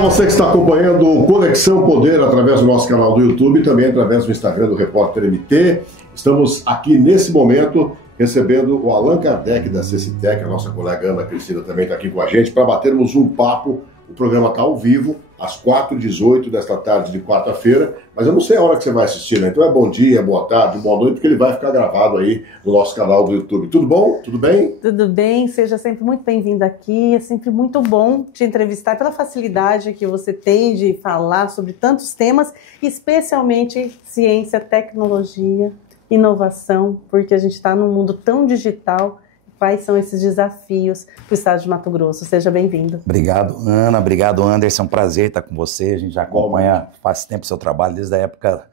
Olá, você que está acompanhando o Conexão Poder através do nosso canal do YouTube e também através do Instagram do Repórter MT. Estamos aqui nesse momento recebendo o Allan Kardec da CCTEC, a nossa colega Ana Cristina também está aqui com a gente, para batermos um papo. O programa está ao vivo, às 4h18 desta tarde de quarta-feira, mas eu não sei a hora que você vai assistir, né? Então é bom dia, boa tarde, boa noite, porque ele vai ficar gravado aí no nosso canal do YouTube. Tudo bom? Tudo bem? Tudo bem, seja sempre muito bem-vindo aqui, é sempre muito bom te entrevistar pela facilidade que você tem de falar sobre tantos temas, especialmente ciência, tecnologia, inovação, porque a gente está num mundo tão digital. Quais são esses desafios para o estado de Mato Grosso? Seja bem-vindo. Obrigado, Ana. Obrigado, Anderson. É um prazer estar com você. A gente já acompanha faz tempo o seu trabalho, desde a época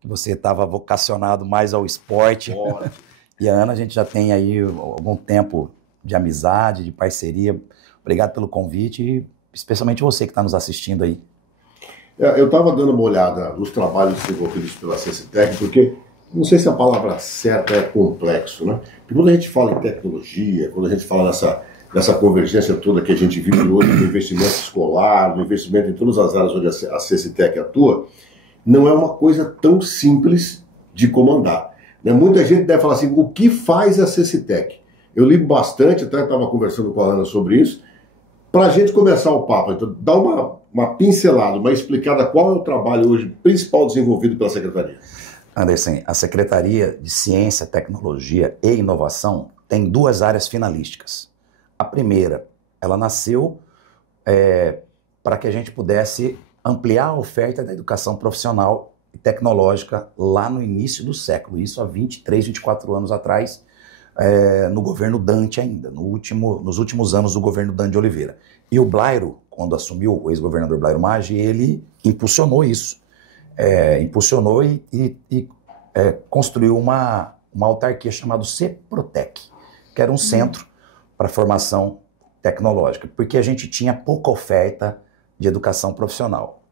que você estava vocacionado mais ao esporte. Bora. E a Ana, a gente já tem aí algum tempo de amizade, de parceria. Obrigado pelo convite e especialmente você que está nos assistindo aí. Eu estava dando uma olhada nos trabalhos desenvolvidos pela CCTEC, porque não sei se a palavra certa é complexo, né? Porque quando a gente fala em tecnologia, quando a gente fala nessa convergência toda que a gente vive hoje, do investimento escolar, do investimento em todas as áreas onde a CCTEC atua, não é uma coisa tão simples de comandar, né? Muita gente deve falar assim, o que faz a CCTEC? Eu li bastante, até estava conversando com a Ana sobre isso. Para a gente começar o papo, então, dá uma pincelada, uma explicada qual é o trabalho hoje principal desenvolvido pela Secretaria. Anderson, a Secretaria de Ciência, Tecnologia e Inovação tem duas áreas finalísticas. A primeira, ela nasceu para que a gente pudesse ampliar a oferta da educação profissional e tecnológica lá no início do século, isso há 23, 24 anos atrás, no governo Dante ainda, nos últimos anos do governo Dante de Oliveira. E o Blairo, quando assumiu, o ex-governador Blairo Maggi, ele impulsionou isso. Impulsionou e construiu uma autarquia chamada CEPROTEC, que era um centro para formação tecnológica, porque a gente tinha pouca oferta de educação profissional.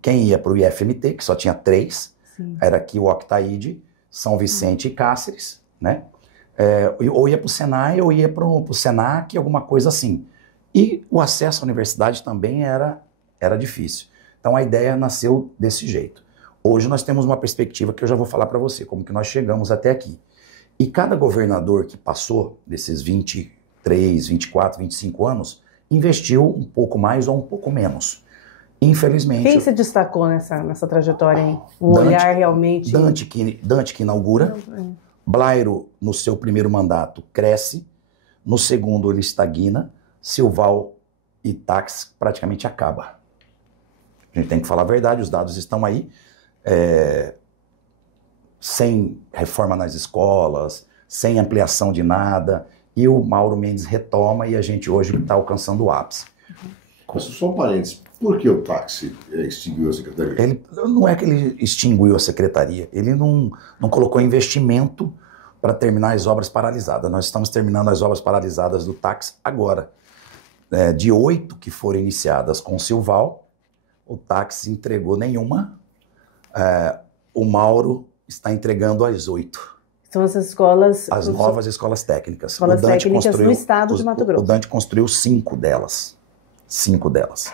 Quem ia para o IFMT, que só tinha 3, era aqui o Octaíde, São Vicente e Cáceres, né? Ou ia para o Senai, ou ia para o Senac, alguma coisa assim. E o acesso à universidade também era difícil. Então a ideia nasceu desse jeito. Hoje nós temos uma perspectiva que eu já vou falar para você, como que nós chegamos até aqui. E cada governador que passou desses 23, 24, 25 anos, investiu um pouco mais ou um pouco menos. Infelizmente... Quem se destacou nessa trajetória, hein? Olhar realmente... Dante que inaugura, Blairo no seu primeiro mandato cresce, no segundo ele estagna, Silval e Tax praticamente acaba. A gente tem que falar a verdade, os dados estão aí, sem reforma nas escolas, sem ampliação de nada, e o Mauro Mendes retoma e a gente hoje está alcançando o ápice. Mas só um parênteses, por que o táxi extinguiu a secretaria? Não é que ele extinguiu a secretaria, ele não colocou investimento para terminar as obras paralisadas. Nós estamos terminando as obras paralisadas do táxi agora. De 8 que foram iniciadas com o Silval, o táxi entregou nenhuma, o Mauro está entregando as 8. São essas escolas... As novas escolas técnicas. Escolas técnicas no estado de Mato Grosso. O Dante construiu 5 delas. 5 delas.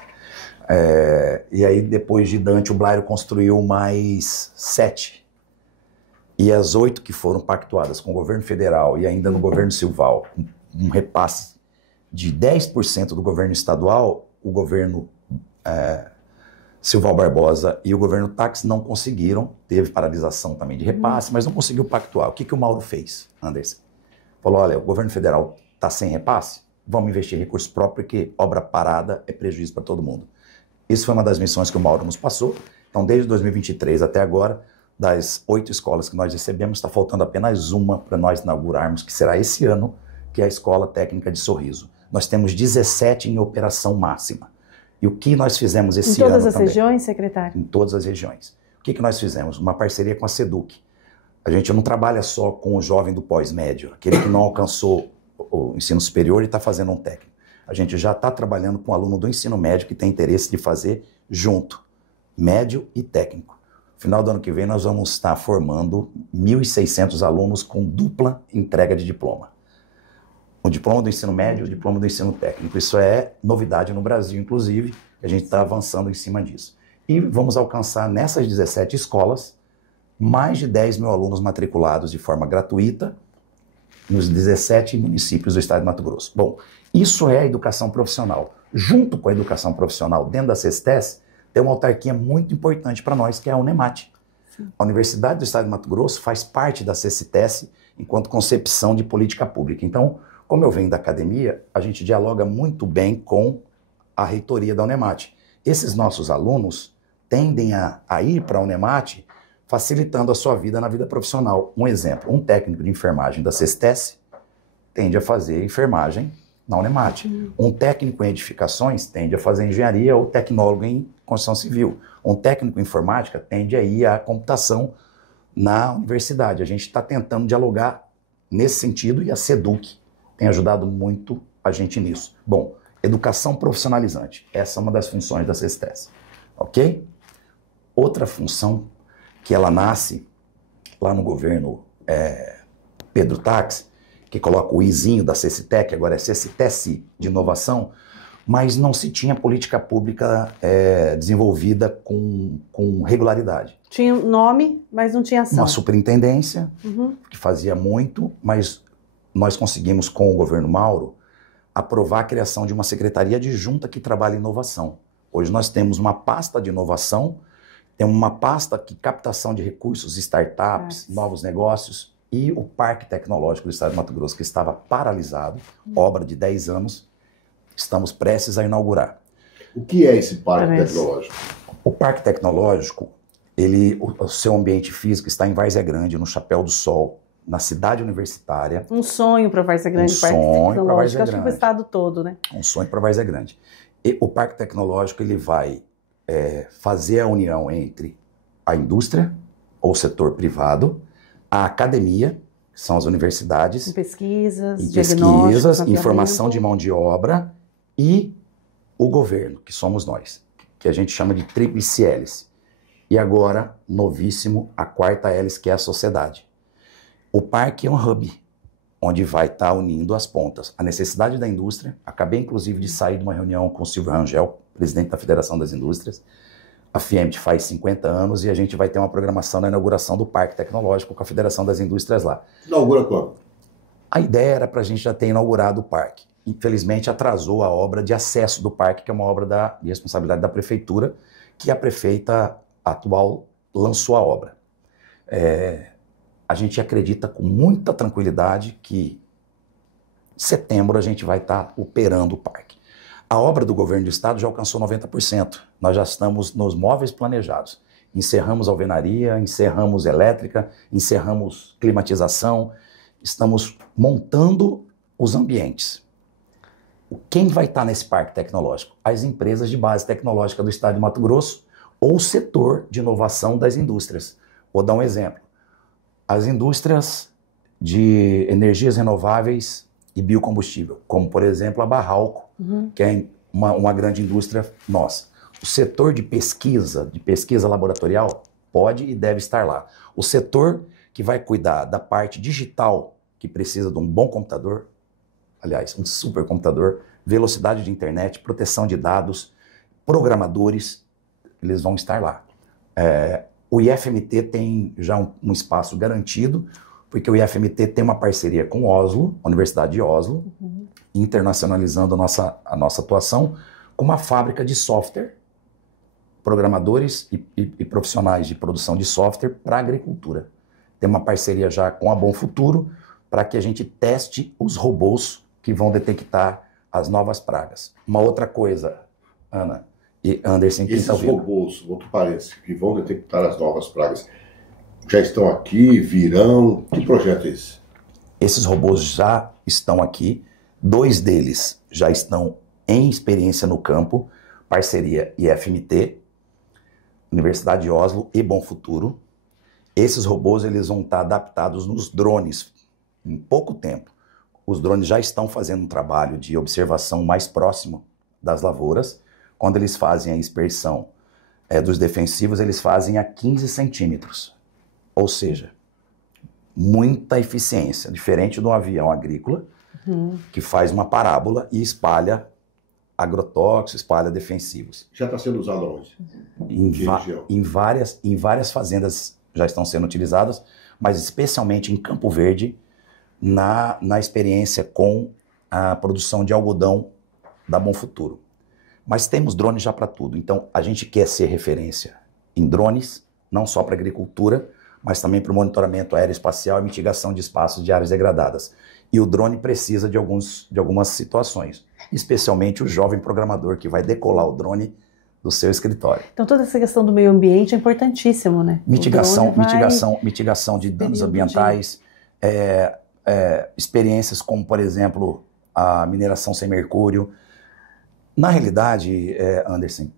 E aí, depois de Dante, o Blairo construiu mais 7. E as 8 que foram pactuadas com o governo federal e ainda no governo Silval, um repasse de 10% do governo estadual, o governo Silval Barbosa e o governo Tax não conseguiram, teve paralisação também de repasse, mas não conseguiu pactuar. O que o Mauro fez, Anderson? Falou, olha, o governo federal está sem repasse, vamos investir em recursos próprios, porque obra parada é prejuízo para todo mundo. Isso foi uma das missões que o Mauro nos passou. Então, desde 2023 até agora, das 8 escolas que nós recebemos, está faltando apenas uma para nós inaugurarmos, que será esse ano, que é a Escola Técnica de Sorriso. Nós temos 17 em operação máxima. E o que nós fizemos esse ano também? Em todas as regiões, secretário? Em todas as regiões. O que nós fizemos? Uma parceria com a SEDUC. A gente não trabalha só com o jovem do pós-médio, aquele que não alcançou o ensino superior e está fazendo um técnico. A gente já está trabalhando com o aluno do ensino médio que tem interesse de fazer junto, médio e técnico. No final do ano que vem nós vamos estar formando 1.600 alunos com dupla entrega de diploma. o diploma do ensino médio e o diploma do ensino técnico. Isso é novidade no Brasil, inclusive, a gente está avançando em cima disso. E vamos alcançar nessas 17 escolas mais de 10 mil alunos matriculados de forma gratuita nos 17 municípios do estado de Mato Grosso. Bom, isso é a educação profissional. Junto com a educação profissional, dentro da CESTES, tem uma autarquia muito importante para nós, que é a UNEMAT. Sim. A Universidade do Estado de Mato Grosso faz parte da CESTES enquanto concepção de política pública. Então, como eu venho da academia, a gente dialoga muito bem com a reitoria da UNEMAT. Esses nossos alunos tendem a ir para a UNEMAT facilitando a sua vida na vida profissional. Um exemplo, um técnico de enfermagem da CESTES tende a fazer enfermagem na UNEMAT. Um técnico em edificações tende a fazer engenharia ou tecnólogo em construção civil. Um técnico em informática tende a ir à computação na universidade. A gente está tentando dialogar nesse sentido e a SEDUC tem ajudado muito a gente nisso. Bom, educação profissionalizante. Essa é uma das funções da CESTES. Ok? Outra função que ela nasce lá no governo Pedro Tax, que coloca o izinho da CECITEC, agora é CECITES de inovação, mas não se tinha política pública desenvolvida com regularidade. Tinha nome, mas não tinha ação. Uma superintendência que fazia muito, mas nós conseguimos com o governo Mauro aprovar a criação de uma secretaria adjunta que trabalha em inovação. Hoje nós temos uma pasta de inovação, temos uma pasta de captação de recursos, startups, novos negócios, e o Parque Tecnológico do Estado de Mato Grosso, que estava paralisado, obra de 10 anos, estamos prestes a inaugurar. O que é esse Parque Tecnológico? O Parque Tecnológico, o seu ambiente físico está em Várzea Grande, no Chapéu do Sol, na cidade universitária. Um sonho para Várzea Grande, Parque Tecnológico. Acho que para o estado todo, né? Um sonho para Várzea Grande. E o Parque Tecnológico ele vai fazer a união entre a indústria, ou setor privado, a academia, que são as universidades, em pesquisas, informação de mão de obra, e o governo, que somos nós, que a gente chama de tríplice hélice. E agora, novíssimo, a quarta hélice, que é a sociedade. O parque é um hub, onde vai estar unindo as pontas. A necessidade da indústria, acabei inclusive de sair de uma reunião com o Silvio Rangel, presidente da Federação das Indústrias. A FIEMT faz 50 anos e a gente vai ter uma programação na inauguração do Parque Tecnológico com a Federação das Indústrias lá. Inaugura quando? A ideia era para a gente já ter inaugurado o parque. Infelizmente atrasou a obra de acesso do parque, que é uma obra de responsabilidade da prefeitura, que a prefeita atual lançou a obra. A gente acredita com muita tranquilidade que em setembro a gente vai estar operando o parque. A obra do governo do estado já alcançou 90%. Nós já estamos nos móveis planejados. Encerramos alvenaria, encerramos elétrica, encerramos climatização. Estamos montando os ambientes. Quem vai estar nesse parque tecnológico? As empresas de base tecnológica do estado de Mato Grosso ou o setor de inovação das indústrias. Vou dar um exemplo. As indústrias de energias renováveis e biocombustível, como por exemplo a Barralco, que é uma grande indústria nossa. O setor de pesquisa laboratorial, pode e deve estar lá. O setor que vai cuidar da parte digital, que precisa de um bom computador, aliás, um supercomputador, velocidade de internet, proteção de dados, programadores, eles vão estar lá. O IFMT tem já um espaço garantido, porque o IFMT tem uma parceria com Oslo, a Universidade de Oslo, internacionalizando a nossa atuação, com uma fábrica de software, programadores e profissionais de produção de software para a agricultura. Tem uma parceria já com a Bom Futuro, para que a gente teste os robôs que vão detectar as novas pragas. Uma outra coisa, Ana e Anderson, que está ouvindo. Esses robôs, outro parênteses, que vão detectar as novas pragas, já estão aqui, virão? Que projeto é esse? Esses robôs já estão aqui, 2 deles já estão em experiência no campo, parceria IFMT, Universidade de Oslo e Bom Futuro. Esses robôs eles vão estar adaptados nos drones em pouco tempo. Os drones já estão fazendo um trabalho de observação mais próximo das lavouras. Quando eles fazem a dispersão dos defensivos, eles fazem a 15 centímetros. Ou seja, muita eficiência, diferente de um avião agrícola, que faz uma parábola e espalha agrotóxicos, espalha defensivos. Já está sendo usado onde? Em várias fazendas já estão sendo utilizadas, mas especialmente em Campo Verde, na experiência com a produção de algodão da Bom Futuro. Mas temos drones já para tudo, então a gente quer ser referência em drones, não só para agricultura, mas também para o monitoramento aeroespacial e mitigação de espaços de áreas degradadas. E o drone precisa de algumas situações, especialmente o jovem programador que vai decolar o drone do seu escritório. Então toda essa questão do meio ambiente é importantíssimo, né? Mitigação de danos ambientais, experiências como, por exemplo, a mineração sem mercúrio. Na realidade, Anderson,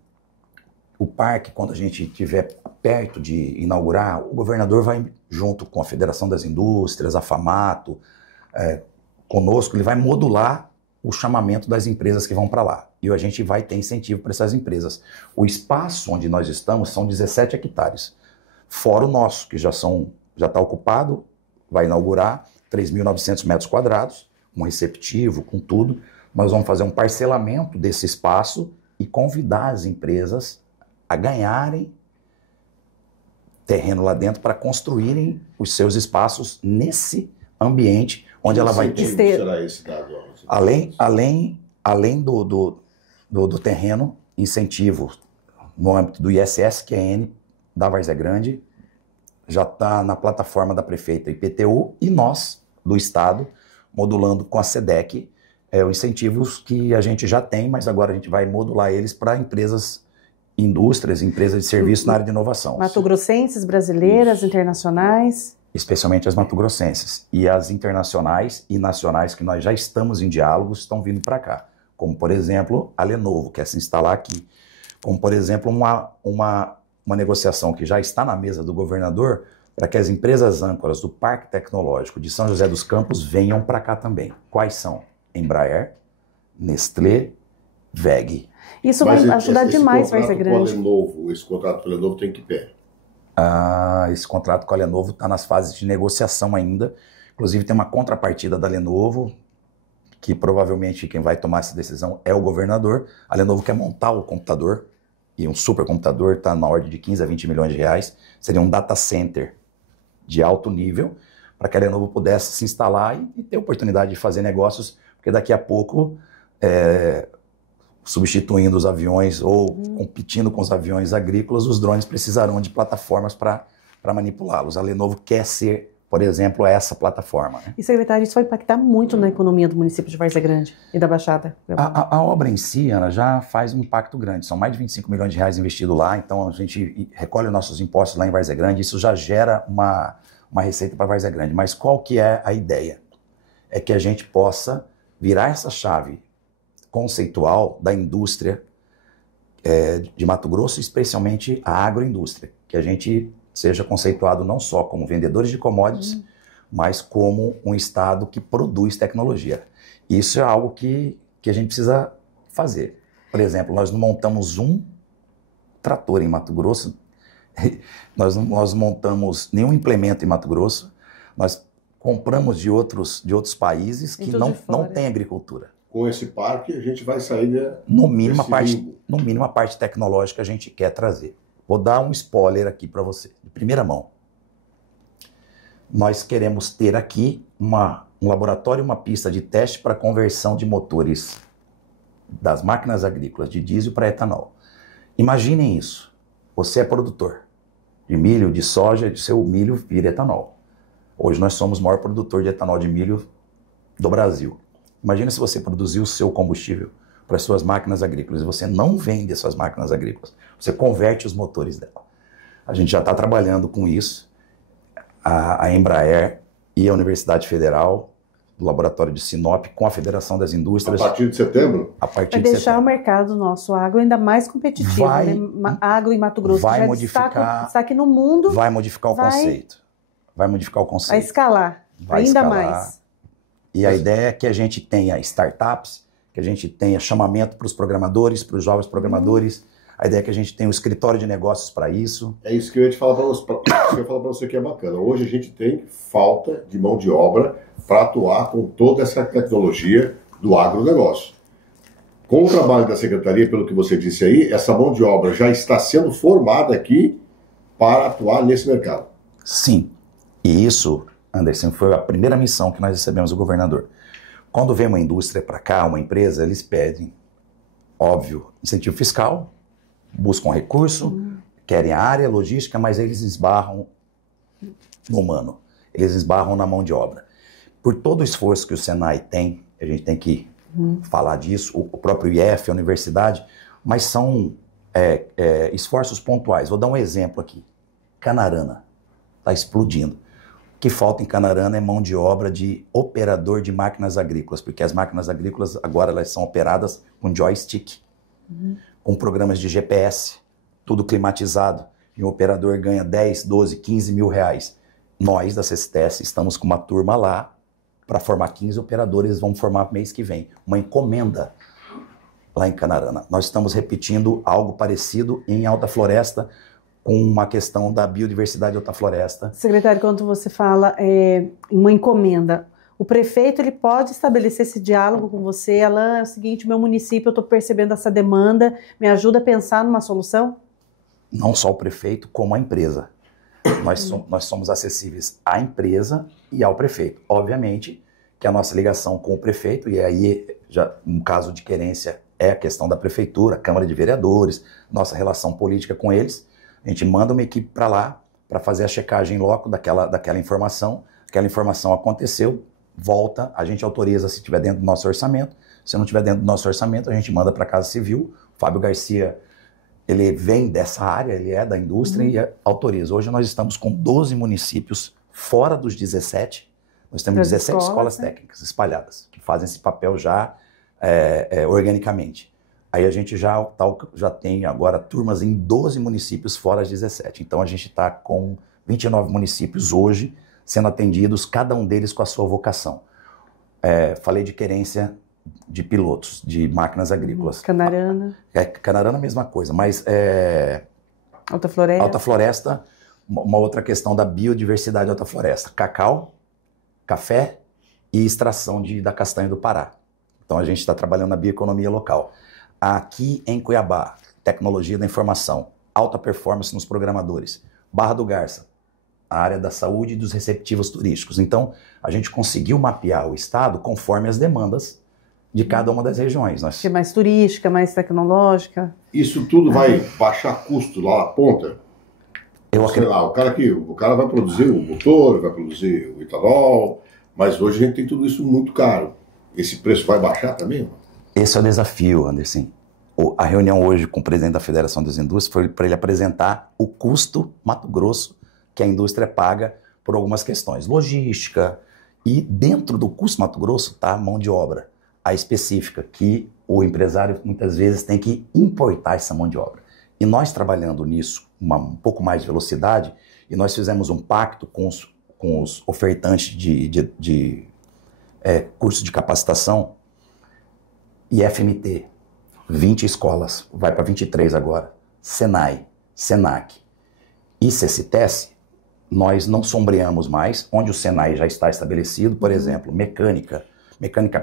o parque, quando a gente estiver perto de inaugurar, o governador vai junto com a Federação das Indústrias, a FAMATO, conosco, ele vai modular o chamamento das empresas que vão para lá. E a gente vai ter incentivo para essas empresas. O espaço onde nós estamos são 17 hectares. Fora o nosso, que já está ocupado, vai inaugurar 3.900 metros quadrados, com receptivo, com tudo. Nós vamos fazer um parcelamento desse espaço e convidar as empresas a ganharem terreno lá dentro para construírem os seus espaços nesse ambiente onde ela vai ter. Será esse dado? Além do terreno, incentivo no âmbito do ISSQN da Várzea Grande, já está na plataforma da prefeita IPTU e nós, do Estado, modulando com a SEDEC, os incentivos que a gente já tem, mas agora a gente vai modular eles para empresas, indústrias, empresas de serviço na área de inovação. Mato-grossenses, brasileiras, isso, internacionais? Especialmente as mato-grossenses. E as internacionais e nacionais que nós já estamos em diálogos estão vindo para cá. Como, por exemplo, a Lenovo quer se instalar aqui. Como, por exemplo, uma negociação que já está na mesa do governador para que as empresas âncoras do Parque Tecnológico de São José dos Campos venham para cá também. Quais são? Embraer, Nestlé, WEG. Isso vai ajudar demais, vai ser grande. Esse contrato com a Lenovo tem que pé. Esse contrato com a Lenovo está nas fases de negociação ainda. Inclusive tem uma contrapartida da Lenovo, que provavelmente quem vai tomar essa decisão é o governador. A Lenovo quer montar o computador, e um supercomputador está na ordem de 15 a 20 milhões de reais. Seria um data center de alto nível, para que a Lenovo pudesse se instalar e ter oportunidade de fazer negócios, porque daqui a pouco, substituindo os aviões ou competindo com os aviões agrícolas, os drones precisarão de plataformas para manipulá-los. A Lenovo quer ser, por exemplo, essa plataforma. Né? E, secretário, isso vai impactar muito na economia do município de Várzea Grande e da Baixada? A obra em si, Ana, já faz um impacto grande. São mais de 25 milhões de reais investidos lá, então a gente recolhe os nossos impostos lá em Várzea Grande, isso já gera uma receita para Várzea Grande. Mas qual que é a ideia? É que a gente possa virar essa chave conceitual da indústria de Mato Grosso, especialmente a agroindústria, que a gente seja conceituado não só como vendedores de commodities, mas como um estado que produz tecnologia. Isso é algo que a gente precisa fazer. Por exemplo, nós não montamos um trator em Mato Grosso, nós não montamos nenhum implemento em Mato Grosso, nós compramos de outros países que não têm agricultura. Com esse parque, a gente vai sair no mínimo a parte tecnológica a gente quer trazer. Vou dar um spoiler aqui para você, de primeira mão. Nós queremos ter aqui um laboratório, uma pista de teste para conversão de motores das máquinas agrícolas de diesel para etanol. Imaginem isso. Você é produtor de milho, de soja, de seu milho vira etanol. Hoje nós somos o maior produtor de etanol de milho do Brasil. Imagina se você produzir o seu combustível para as suas máquinas agrícolas e você não vende as suas máquinas agrícolas, você converte os motores dela. A gente já está trabalhando com isso, a Embraer e a Universidade Federal, do Laboratório de Sinop, com a Federação das Indústrias. A partir de setembro? A partir vai de deixar setembro. O mercado nosso agro ainda mais competitivo. Né? Agro em Mato Grosso vai já modificar, está aqui no mundo. Vai modificar o conceito. Vai modificar o conceito. Vai escalar ainda mais. E a ideia é que a gente tenha startups, que a gente tenha chamamento para os programadores, para os jovens programadores, A ideia é que a gente tenha um escritório de negócios para isso. É isso que eu ia te falar para você, você que é bacana. Hoje a gente tem falta de mão de obra para atuar com toda essa tecnologia do agronegócio. Com o trabalho da Secretaria, pelo que você disse aí, essa mão de obra já está sendo formada aqui para atuar nesse mercado. Sim. E isso, Anderson, foi a primeira missão que nós recebemos do governador. Quando vem uma indústria para cá, uma empresa, eles pedem, óbvio, incentivo fiscal, buscam recurso, querem a área, logística, mas eles esbarram no humano, eles esbarram na mão de obra. Por todo o esforço que o Senai tem, a gente tem que falar disso, o próprio IF, a universidade, mas são esforços pontuais. Vou dar um exemplo aqui. Canarana está explodindo. O que falta em Canarana é mão de obra de operador de máquinas agrícolas, porque as máquinas agrícolas agora elas são operadas com joystick, com programas de GPS, tudo climatizado, e o operador ganha 10, 12, 15 mil reais. Nós, da CCTS, estamos com uma turma lá para formar 15 operadores, vamos formar mês que vem, uma encomenda lá em Canarana. Nós estamos repetindo algo parecido em Alta Floresta, com uma questão da biodiversidade de Alta Floresta. Secretário, quando você fala uma encomenda, o prefeito ele pode estabelecer esse diálogo com você, Alan, é o seguinte, meu município, eu estou percebendo essa demanda, me ajuda a pensar numa solução? Não só o prefeito, como a empresa. Nós somos acessíveis à empresa e ao prefeito. Obviamente que a nossa ligação com o prefeito, e aí já um caso de querência é a questão da prefeitura, Câmara de Vereadores, nossa relação política com eles, a gente manda uma equipe para lá para fazer a checagem logo daquela informação. Aquela informação aconteceu, volta, a gente autoriza se estiver dentro do nosso orçamento. Se não estiver dentro do nosso orçamento, a gente manda para a Casa Civil. O Fábio Garcia, ele vem dessa área, ele é da indústria e autoriza. Hoje nós estamos com 12 municípios fora dos 17. Nós temos 17 escolas técnicas espalhadas, que fazem esse papel já organicamente. Aí a gente já tem agora turmas em 12 municípios fora dos 17. Então a gente está com 29 municípios hoje sendo atendidos, cada um deles com a sua vocação. Falei de querência de pilotos, de máquinas agrícolas. Canarana. Canarana, mesma coisa, mas Alta Floresta. Alta Floresta, uma outra questão da biodiversidade da Alta Floresta. Cacau, café e extração da castanha do Pará. Então a gente está trabalhando na bioeconomia local. Aqui em Cuiabá, tecnologia da informação, alta performance nos programadores. Barra do Garça, a área da saúde e dos receptivos turísticos. Então, a gente conseguiu mapear o estado conforme as demandas de cada uma das regiões. Que é mais turística, mais tecnológica. Isso tudo vai baixar custo lá na ponta? Sei lá, o cara vai produzir o motor, vai produzir o etanol, mas hoje a gente tem tudo isso muito caro. Esse preço vai baixar também? Esse é o desafio, Anderson. A reunião hoje com o presidente da Federação das Indústrias foi para ele apresentar o custo Mato Grosso que a indústria paga por algumas questões. Logística e dentro do custo Mato Grosso está a mão de obra, a específica, que o empresário muitas vezes tem que importar essa mão de obra. E nós trabalhando nisso, um pouco mais de velocidade, e nós fizemos um pacto com os ofertantes de curso de capacitação, IFMT, 20 escolas, vai para 23 agora, Senai, Senac e CCTS, nós não sombreamos mais, onde o Senai já está estabelecido, por exemplo, mecânica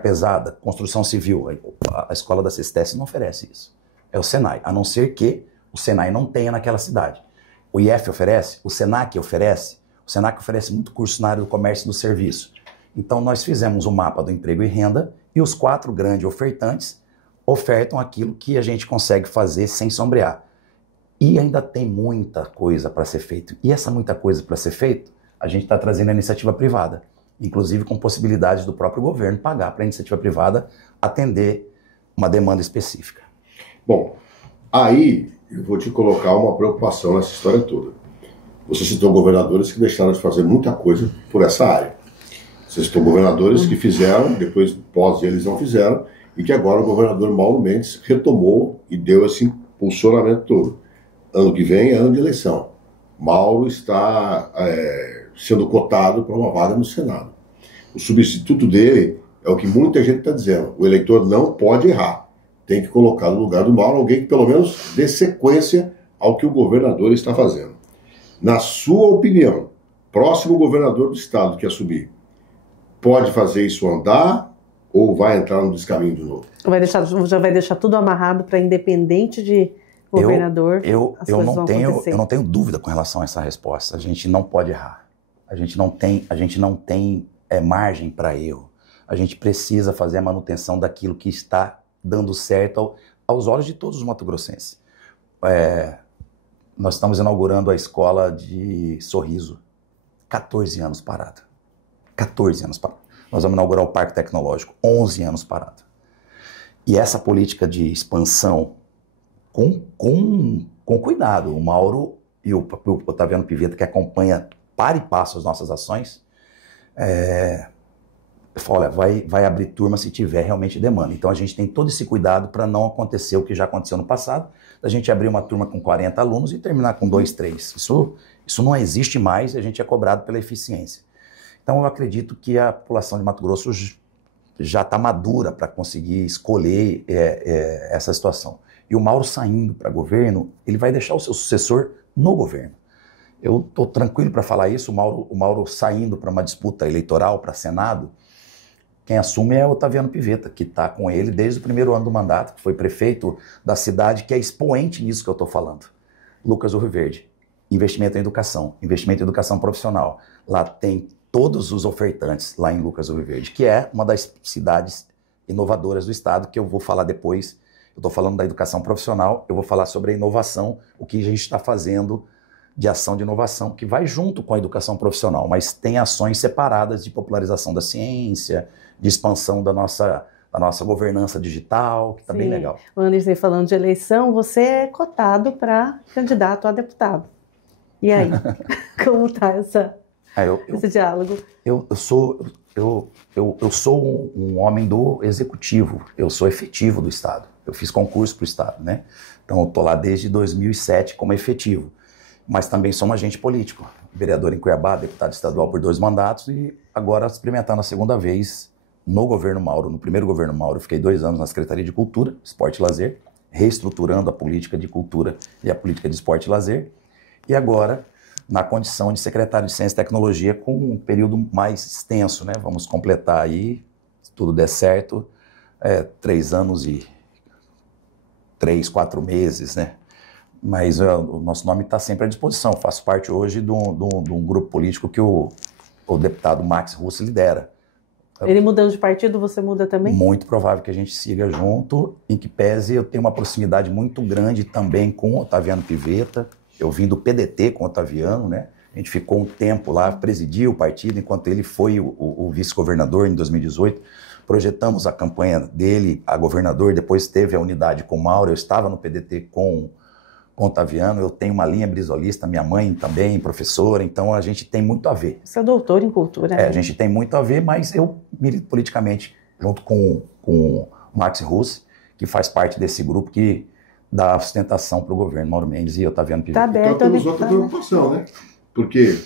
pesada, construção civil, a escola da CCTS não oferece isso, é o Senai, a não ser que o Senai não tenha naquela cidade. O IF oferece, o Senac oferece muito curso na área do comércio e do serviço. Então nós fizemos um mapa do emprego e renda e os 4 grandes ofertantes ofertam aquilo que a gente consegue fazer sem sombrear. E ainda tem muita coisa para ser feito. E essa muita coisa para ser feito, a gente está trazendo a iniciativa privada, inclusive com possibilidades do próprio governo pagar para a iniciativa privada atender uma demanda específica. Bom, aí eu vou te colocar uma preocupação nessa história toda. Você citou governadores que deixaram de fazer muita coisa por essa área. Você citou governadores que fizeram, depois pós eles não fizeram, e que agora o governador Mauro Mendes retomou e deu esse impulsionamento todo. Ano que vem é ano de eleição. Mauro está sendo cotado para uma vaga no Senado. O substituto dele é o que muita gente está dizendo. O eleitor não pode errar. tem que colocar no lugar do Mauro alguém que pelo menos dê sequência ao que o governador está fazendo. Na sua opinião, próximo governador do estado que assumir, pode fazer isso andar ou vai entrar no descaminho de novo? Já vai deixar tudo amarrado para independente de governador? Eu não tenho dúvida com relação a essa resposta. A gente não pode errar. A gente não tem margem para erro. A gente precisa fazer a manutenção daquilo que está dando certo aos olhos de todos os mato-grossenses. Nós estamos inaugurando a escola de Sorriso. 14 anos parada. 14 anos parada. Nós vamos inaugurar o Parque Tecnológico. 11 anos parada. E essa política de expansão, com cuidado, o Mauro e o Otaviano Pivetta, que acompanha para e passo as nossas ações, olha, vai abrir turma se tiver realmente demanda. Então a gente tem todo esse cuidado para não acontecer o que já aconteceu no passado, da gente abrir uma turma com 40 alunos e terminar com 2, 3. Isso não existe mais e a gente é cobrado pela eficiência. Então eu acredito que a população de Mato Grosso já está madura para conseguir escolher essa situação. E o Mauro saindo para governo, ele vai deixar o seu sucessor no governo. Eu estou tranquilo para falar isso, o Mauro saindo para uma disputa eleitoral para Senado, quem assume é o Otaviano Pivetta, que está com ele desde o primeiro ano do mandato, que foi prefeito da cidade, que é expoente nisso que eu estou falando. Lucas do Rio Verde. Investimento em educação profissional. Lá tem todos os ofertantes lá em Lucas do Rio Verde, que é uma das cidades inovadoras do estado, que eu vou falar depois. Eu estou falando da educação profissional, eu vou falar sobre a inovação, o que a gente está fazendo de ação de inovação, que vai junto com a educação profissional, mas tem ações separadas de popularização da ciência, de expansão da nossa governança digital, que está bem legal. O Anderson, falando de eleição, você é cotado para candidato a deputado. E aí, como está esse diálogo? Eu sou um homem do executivo, eu sou efetivo do Estado. Eu fiz concurso para o Estado, né? Então eu estou lá desde 2007 como efetivo. Mas também sou um agente político, vereador em Cuiabá, deputado estadual por 2 mandatos e agora experimentando a segunda vez no governo Mauro. No primeiro governo Mauro eu fiquei 2 anos na Secretaria de Cultura, Esporte e Lazer, reestruturando a política de cultura e a política de esporte e lazer. E agora na condição de secretário de Ciência e Tecnologia com um período mais extenso, né? Vamos completar aí, se tudo der certo, 3 anos e 3, 4 meses, né? Mas o nosso nome está sempre à disposição. Faço parte hoje de um grupo político que o deputado Max Russo lidera. Ele mudando de partido, você muda também? Muito provável que a gente siga junto, em que pese eu tenho uma proximidade muito grande também com o Otaviano Pivetta. Eu vim do PDT com o Otaviano, né? A gente ficou um tempo lá, presidiu o partido, enquanto ele foi o vice-governador em 2018. Projetamos a campanha dele a governador, depois teve a unidade com o Mauro. Eu estava no PDT com o Otaviano, eu tenho uma linha brisolista, minha mãe também, professora, então a gente tem muito a ver. Você é doutor em cultura, né? A gente tem muito a ver, mas eu milito politicamente junto com o Max Russo, que faz parte desse grupo que dá sustentação para o governo Mauro Mendes e Otaviano Pivetta. Tá aberto, então temos outra preocupação, né? Porque,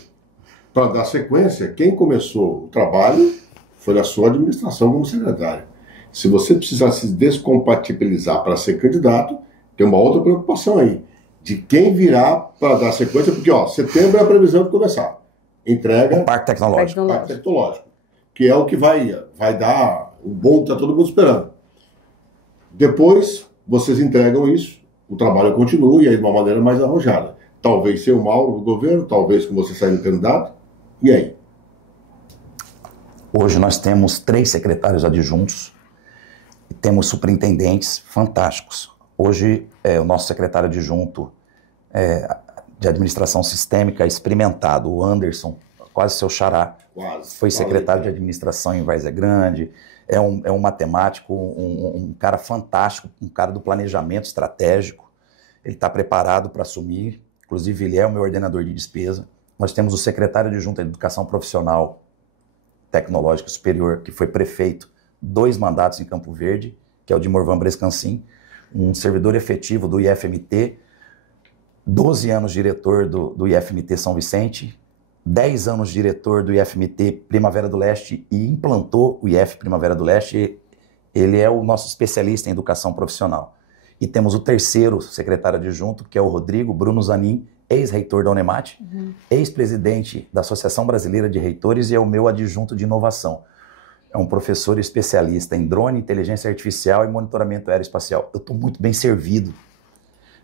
para dar sequência, quem começou o trabalho foi a sua administração como secretário. Se você precisar se descompatibilizar para ser candidato, tem uma outra preocupação aí, de quem virá para dar sequência, porque, setembro é a previsão de começar. Entrega... O Parque Tecnológico. Parque Tecnológico, que é o que vai dar o bom que está todo mundo esperando. Depois, vocês entregam isso, o trabalho continua, e aí de uma maneira mais arrojada. Talvez sem o Mauro no governo, talvez com você saindo candidato, e aí? Hoje nós temos 3 secretários adjuntos e temos superintendentes fantásticos. Hoje, o nosso secretário adjunto de administração sistêmica experimentado, o Anderson, quase seu xará, foi secretário de administração em Várzea Grande, é um matemático, um cara fantástico, um cara do planejamento estratégico. Ele está preparado para assumir, inclusive ele é o meu ordenador de despesa. Nós temos o secretário adjunto de Educação Profissional Tecnológica Superior, que foi prefeito 2 mandatos em Campo Verde, que é o de Morvan Brescancin, um servidor efetivo do IFMT, 12 anos diretor do IFMT São Vicente, 10 anos diretor do IFMT Primavera do Leste e implantou o IF Primavera do Leste Ele é o nosso especialista em educação profissional. E temos o terceiro secretário adjunto, que é o Rodrigo Bruno Zanin, ex-reitor da Unemat, ex-presidente da Associação Brasileira de Reitores e é o meu adjunto de inovação. É um professor especialista em drone, inteligência artificial e monitoramento aeroespacial. Eu estou muito bem servido.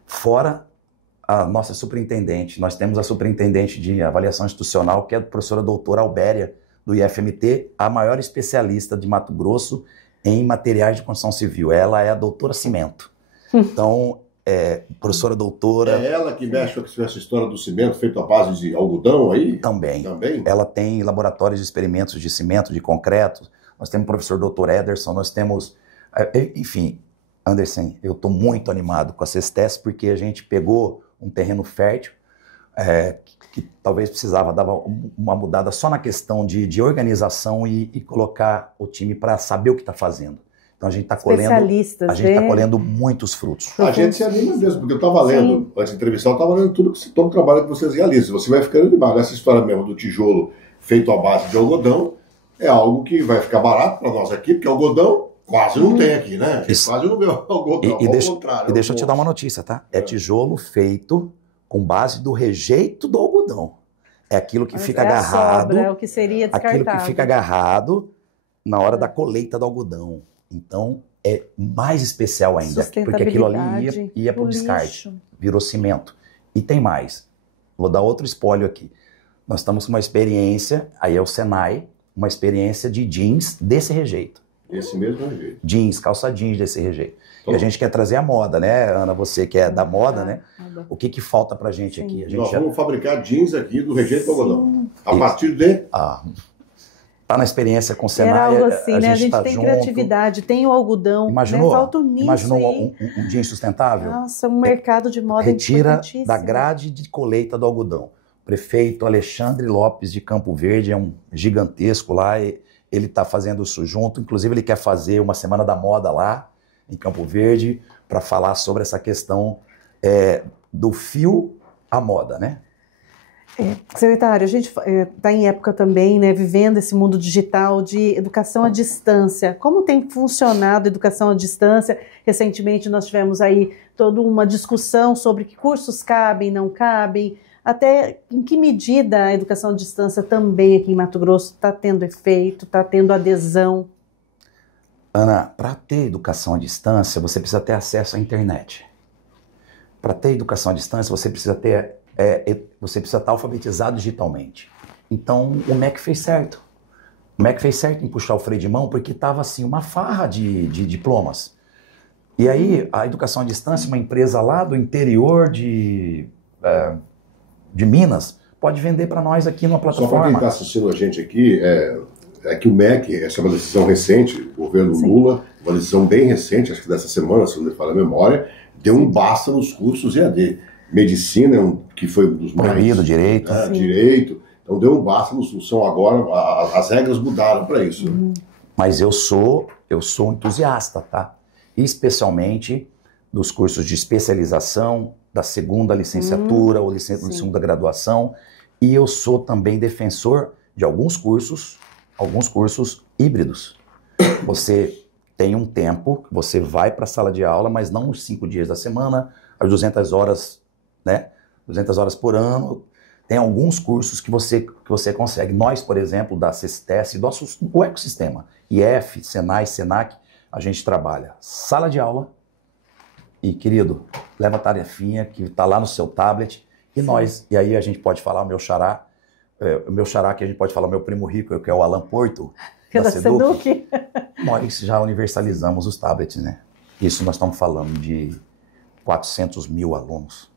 Fora a nossa superintendente, nós temos a superintendente de avaliação institucional, que é a professora doutora Albéria, do IFMT, a maior especialista de Mato Grosso em materiais de construção civil. Ela é a doutora Cimento. Então, professora doutora... É ela que mexe com essa história do cimento feito à base de algodão aí? Também. Também? Ela tem laboratórios de experimentos de cimento, de concreto. Nós temos o professor doutor Ederson, nós temos... Enfim, Anderson, eu estou muito animado com a CESTES porque a gente pegou um terreno fértil que talvez precisava dar uma mudada só na questão de organização e colocar o time para saber o que está fazendo. Então a gente está colhendo muitos frutos. A gente se anima mesmo, porque eu estava lendo, antes de entrevistar, eu estava lendo todo o trabalho que vocês realizam. Você vai ficando animado. Essa história mesmo do tijolo feito à base de algodão é algo que vai ficar barato para nós aqui, porque algodão quase não tem aqui, né? Quase não vê algodão, ao contrário. E deixa eu te dar uma notícia, tá? É tijolo feito com base do rejeito do algodão. É aquilo que fica agarrado. Sobra, é o que seria descartável. Aquilo que fica agarrado na hora da colheita do algodão. Então, é mais especial ainda, porque aquilo ali ia para o descarte, virou cimento. E tem mais. Vou dar outro spoiler aqui. Nós estamos com uma experiência, aí é o Senai, uma experiência de jeans desse rejeito. Esse mesmo rejeito. Jeans, calça jeans desse rejeito. E a gente quer trazer a moda, né, Ana? Você que é da moda, né? O que falta pra gente aqui? Nós vamos fabricar jeans aqui do rejeito do algodão. A partir de... Tá na experiência com o Senai. Era algo assim, né? A gente tá tem junto. Criatividade, tem o algodão. Imaginou? Né? Falta unir Imaginou isso um jeans sustentável? Nossa, um mercado de moda Retira da grade de colheita do algodão. O prefeito Alexandre Lopes de Campo Verde é um gigantesco lá. Ele está fazendo isso junto. Inclusive, ele quer fazer uma Semana da Moda lá em Campo Verde para falar sobre essa questão do fio à moda, né? Secretário, a gente está em época também, né, vivendo esse mundo digital de educação à distância. Como tem funcionado a educação à distância? Recentemente nós tivemos aí toda uma discussão sobre que cursos cabem, não cabem, até em que medida a educação à distância também aqui em Mato Grosso está tendo efeito, está tendo adesão. Ana, para ter educação à distância, você precisa ter acesso à internet. Para ter educação à distância, você precisa estar alfabetizado digitalmente. Então, o MEC fez certo. O MEC fez certo em puxar o freio de mão, porque estava assim, uma farra de diplomas. E aí, a educação à distância, uma empresa lá do interior de Minas, pode vender para nós aqui numa plataforma. Só para quem está assistindo a gente aqui, que o MEC, essa é uma decisão recente, o governo Lula, uma decisão bem recente, acho que dessa semana, se não me falha a memória, deu um basta nos cursos EAD. Medicina, que foi um dos mais... Proibido, direito. Direito. Então deu um basta no solução agora, as regras mudaram para isso. Mas eu sou entusiasta, tá? Especialmente dos cursos de especialização, da segunda licenciatura ou segunda graduação. E eu sou também defensor de alguns cursos híbridos. Você tem um tempo, você vai para a sala de aula, mas não os 5 dias da semana, as 200 horas, né? 200 horas por ano. Tem alguns cursos que você consegue. Nós, por exemplo, da CESTES, o ecossistema, IF, Senai, Senac, a gente trabalha sala de aula e, querido, leva a tarefinha que está lá no seu tablet e aí a gente pode falar o meu xará que a gente pode falar o meu primo rico, que é o Alan Porto, da Seduc. Nós já universalizamos os tablets, né? Isso nós estamos falando de 400 mil alunos.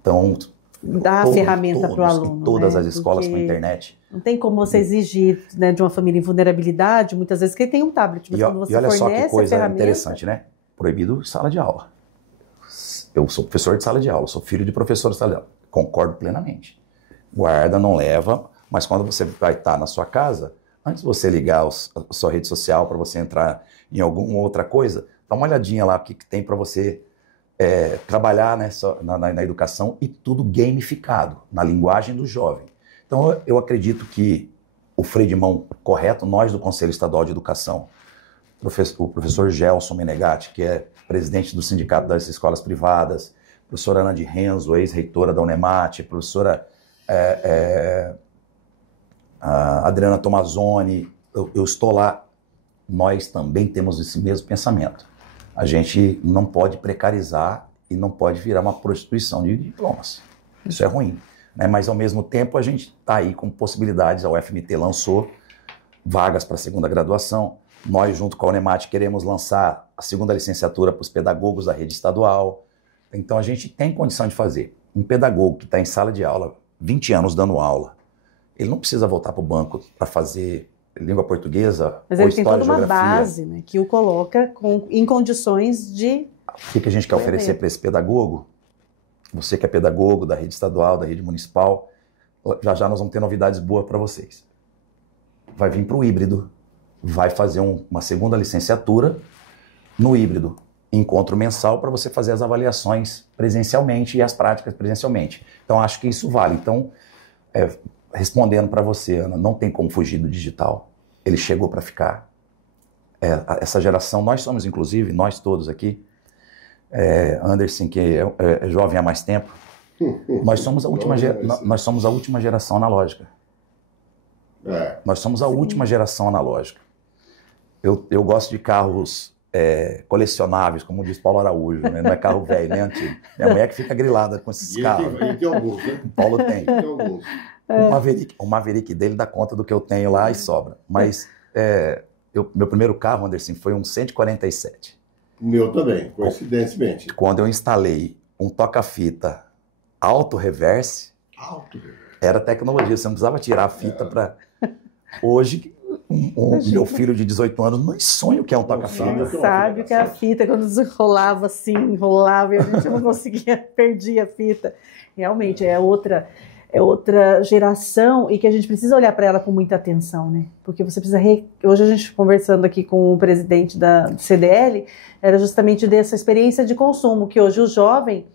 Então, dá a ferramenta para o aluno. Em todas as escolas com internet. Não tem como você exigir, né, de uma família em vulnerabilidade, muitas vezes, que ele tem um tablet, mas quando você olha fornece só que coisa a ferramenta... interessante, né? Proibido sala de aula. Eu sou professor de sala de aula, sou filho de professor de sala de aula. Concordo plenamente. Guarda, não leva, mas quando você vai estar na sua casa, antes de você ligar a sua rede social para você entrar em alguma outra coisa, dá uma olhadinha lá o que tem para você trabalhar, né, na educação, e tudo gamificado, na linguagem do jovem. Então, eu acredito que o freio de mão correto, nós do Conselho Estadual de Educação, o professor Gelson Menegatti, que é presidente do Sindicato das Escolas Privadas, professora Ana de Renzo, ex-reitora da Unemate, professora a Adriana Tomazoni, eu estou lá. Nós também temos esse mesmo pensamento. A gente não pode precarizar e não pode virar uma prostituição de diplomas. Isso é ruim, né? Mas, ao mesmo tempo, a gente está aí com possibilidades. A UFMT lançou vagas para a segunda graduação. Nós, junto com a Unemate, queremos lançar a segunda licenciatura para os pedagogos da rede estadual. Então, a gente tem condição de fazer. Um pedagogo que está em sala de aula, 20 anos dando aula, ele não precisa voltar para o banco para fazer língua portuguesa. Mas ou ele tem história, toda uma geografia. base, né, que o coloca em condições de... O que a gente quer oferecer para esse pedagogo? Você que é pedagogo da rede estadual, da rede municipal, já já nós vamos ter novidades boas para vocês. Vai vir para o híbrido, vai fazer uma segunda licenciatura no híbrido, encontro mensal para você fazer as avaliações presencialmente e as práticas presencialmente. Então, acho que isso vale. Então, respondendo para você, Ana, não tem como fugir do digital. Ele chegou para ficar. Essa geração, nós somos, inclusive, nós todos aqui, Anderson, que é jovem há mais tempo, nós somos a última geração analógica. Nós somos a última geração analógica. Eu gosto de carros colecionáveis, como diz Paulo Araújo, né? Não é carro velho, nem antigo. Minha mulher que fica grilada com esses carros. Ele tem alguns, né? O Paulo tem. Ele tem alguns. O Maverick dele dá conta do que eu tenho lá e sobra. Mas meu primeiro carro, Anderson, foi um 147. O meu também, coincidentemente. Quando eu instalei um toca-fita auto-reverse, era tecnologia, você não precisava tirar a fita para... Hoje, meu filho de 18 anos não sonha o que é um toca-fita. Sabe o que é a fita, quando desenrolava assim, enrolava e a gente não conseguia, perdia a fita. Realmente, é outra geração e que a gente precisa olhar para ela com muita atenção, né? Porque você precisa... Hoje a gente conversando aqui com o presidente da CDL, era justamente dessa experiência de consumo, que hoje o jovem...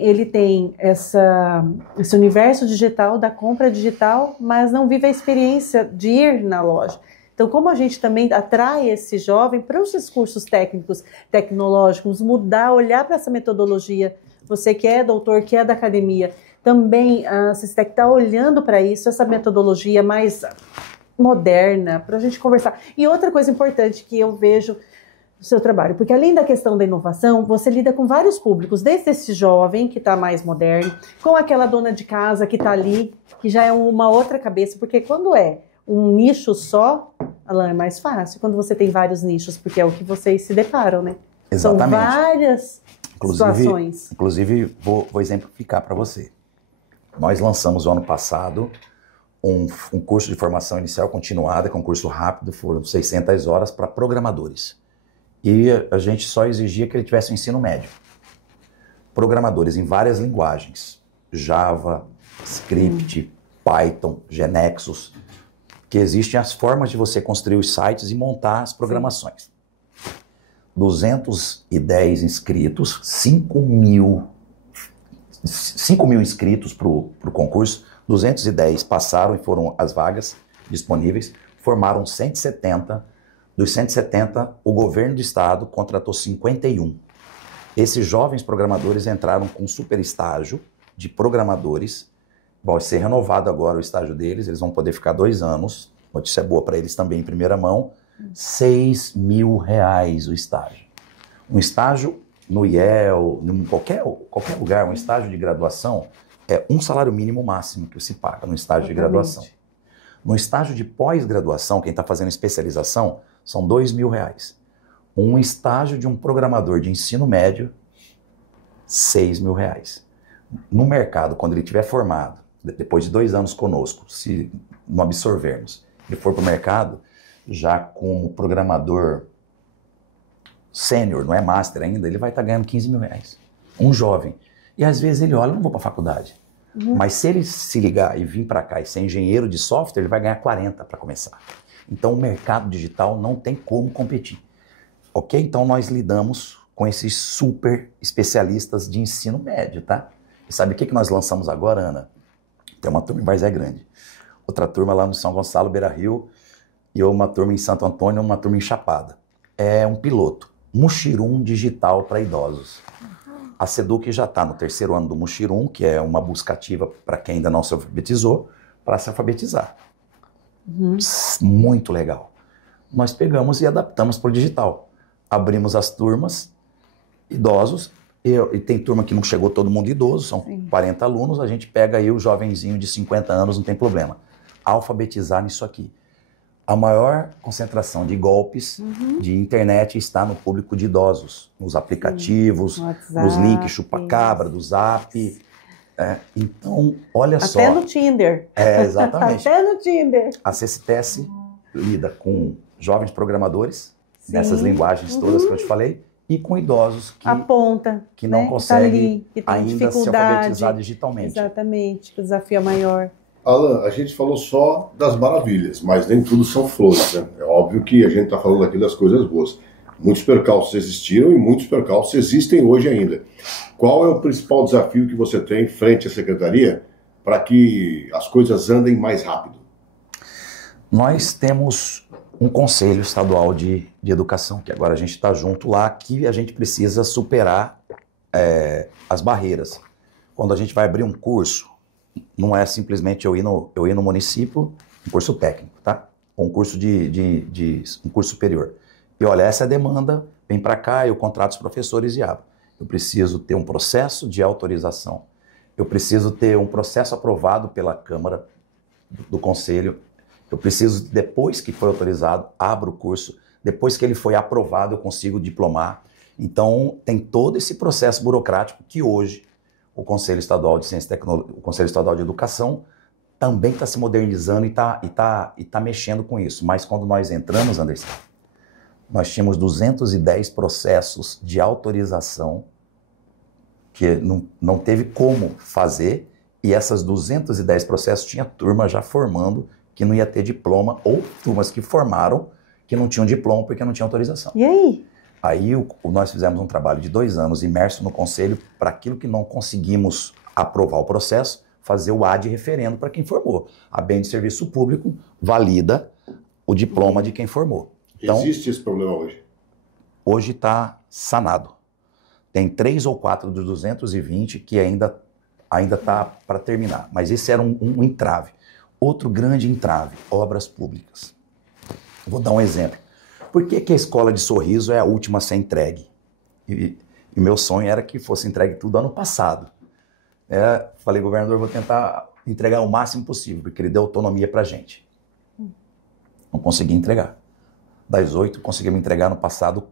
ele tem esse universo digital, da compra digital, mas não vive a experiência de ir na loja. Então, como a gente também atrai esse jovem para os cursos técnicos, tecnológicos, olhar para essa metodologia. Você que é doutor, que é da academia, também você tem que estar olhando para isso, essa metodologia mais moderna, para a gente conversar. E outra coisa importante que eu vejo no seu trabalho, porque além da questão da inovação, você lida com vários públicos, desde esse jovem, que está mais moderno, com aquela dona de casa que está ali, que já é uma outra cabeça, porque quando é um nicho só, Alan, é mais fácil quando você tem vários nichos, porque é o que vocês se deparam, né? Exatamente. São várias situações. Inclusive, vou exemplificar para você. Nós lançamos o ano passado um curso de formação inicial continuada, que é um curso rápido, foram 600 horas para programadores. E a gente só exigia que ele tivesse o ensino médio. Programadores em várias linguagens, Java, Script, Python, Genexus, que existem as formas de você construir os sites e montar as programações. 210 inscritos, 5 mil inscritos para o concurso, 210 passaram e foram as vagas disponíveis, formaram 170. Dos 170, o governo do estado contratou 51. Esses jovens programadores entraram com um super estágio de programadores. Vai ser renovado agora o estágio deles, eles vão poder ficar 2 anos. Notícia boa para eles também em primeira mão. R$6 mil o estágio. Um estágio no IEL, em qualquer lugar, um estágio de graduação, é um salário mínimo máximo que se paga no estágio de graduação. No estágio de pós-graduação, quem está fazendo especialização, são R$2 mil. Um estágio de um programador de ensino médio, R$6 mil. No mercado, quando ele estiver formado, depois de 2 anos conosco, se não absorvermos, ele for para o mercado, já como programador sênior, não é master ainda, ele vai estar ganhando R$15 mil. Um jovem. E às vezes ele olha, não vou para a faculdade. Mas se ele se ligar e vir para cá e ser engenheiro de software, ele vai ganhar 40 para começar. Então o mercado digital não tem como competir. Ok? Então nós lidamos com esses super especialistas de ensino médio, tá? E sabe o que nós lançamos agora, Ana? Tem uma turma em Várzea Grande. Outra turma lá no São Gonçalo, Beira-Rio, e uma turma em Santo Antônio, uma turma em Chapada. É um piloto, Muxirum Digital para idosos. A SEDUC já está no 3º ano do Muxirum, que é uma busca ativa para quem ainda não se alfabetizou, para se alfabetizar. Muito legal. Nós pegamos e adaptamos para o digital. Abrimos as turmas, idosos, e tem turma que não chegou todo mundo idoso, são 40 alunos, a gente pega aí o jovenzinho de 50 anos, não tem problema. Alfabetizar nisso aqui. A maior concentração de golpes de internet está no público de idosos, nos aplicativos, nos links chupa-cabra, do Zap. Então, olha só. Até no Tinder. Exatamente. Até no Tinder. A CCTS lida com jovens programadores, nessas linguagens todas que eu te falei, e com idosos que não conseguem ainda se alfabetizar digitalmente. Exatamente, o desafio é maior. Alan, a gente falou só das maravilhas, mas nem tudo são flores, né? É óbvio que a gente está falando aqui das coisas boas. Muitos percalços existiram e muitos percalços existem hoje ainda. Qual é o principal desafio que você tem frente à Secretaria para que as coisas andem mais rápido? Nós temos um Conselho Estadual de Educação, que agora a gente está junto lá, que a gente precisa superar as barreiras. Quando a gente vai abrir um curso, não é simplesmente eu ir no município, um curso técnico, tá? Ou um curso um curso superior. E olha, essa é a demanda, vem para cá, eu contrato os professores e abro. Eu preciso ter um processo de autorização. Eu preciso ter um processo aprovado pela Câmara do Conselho. Eu preciso, depois que foi autorizado, abro o curso. Depois que ele foi aprovado, eu consigo diplomar. Então, tem todo esse processo burocrático que hoje o Conselho Estadual de Ciência e Tecnologia, o Conselho Estadual de Educação também está se modernizando e tá mexendo com isso. Mas quando nós entramos, Anderson, nós tínhamos 210 processos de autorização que não teve como fazer, e essas 210 processos tinha turma já formando que não ia ter diploma, ou turmas que formaram que não tinham diploma porque não tinham autorização. E aí? Aí nós fizemos um trabalho de 2 anos imerso no Conselho para aquilo que não conseguimos aprovar o processo, fazer o ad referendo para quem formou. A bem de serviço público valida o diploma de quem formou. Então, existe esse problema hoje? Hoje está sanado. Tem 3 ou 4 dos 220 que ainda está para terminar. Mas esse era um entrave. Outro grande entrave, obras públicas. Vou dar um exemplo. Por que a escola de Sorriso é a última a ser entregue? E meu sonho era que fosse entregue tudo ano passado. Falei, governador, vou tentar entregar o máximo possível, porque ele deu autonomia para a gente. Não consegui entregar. Das 8, conseguimos entregar no passado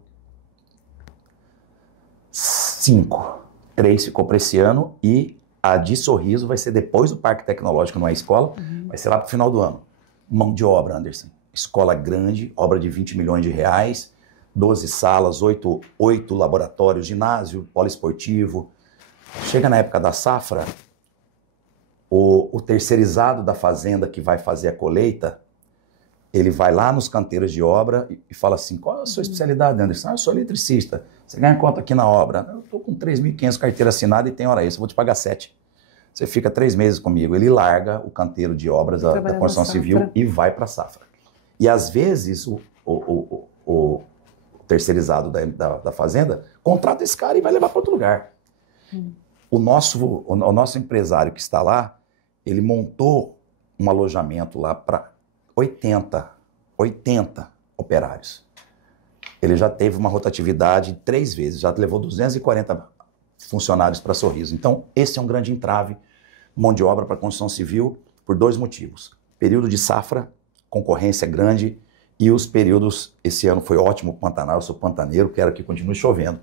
5. 3 ficou para esse ano e a de Sorriso vai ser depois do Parque Tecnológico, não é escola, vai ser lá para o final do ano. Mão de obra, Anderson. Escola grande, obra de 20 milhões de reais, 12 salas, 8 laboratórios, ginásio, poliesportivo. Chega na época da safra, o terceirizado da fazenda que vai fazer a colheita, ele vai lá nos canteiros de obra e fala assim, qual é a sua especialidade, Anderson? Eu sou eletricista. Você ganha quanto aqui na obra? Eu estou com 3.500 carteira assinada e tem hora extra, eu vou te pagar 7. Você fica 3 meses comigo. Ele larga o canteiro de obras da construção civil e vai para a safra. E às vezes o terceirizado da fazenda contrata esse cara e vai levar para outro lugar. O nosso empresário que está lá, ele montou um alojamento lá para 80 operários. Ele já teve uma rotatividade 3 vezes, já levou 240 funcionários para Sorriso. Então, esse é um grande entrave, mão de obra para a construção civil, por 2 motivos. Período de safra, concorrência grande, e os períodos, esse ano foi ótimo, Pantanal, eu sou pantaneiro, quero que continue chovendo,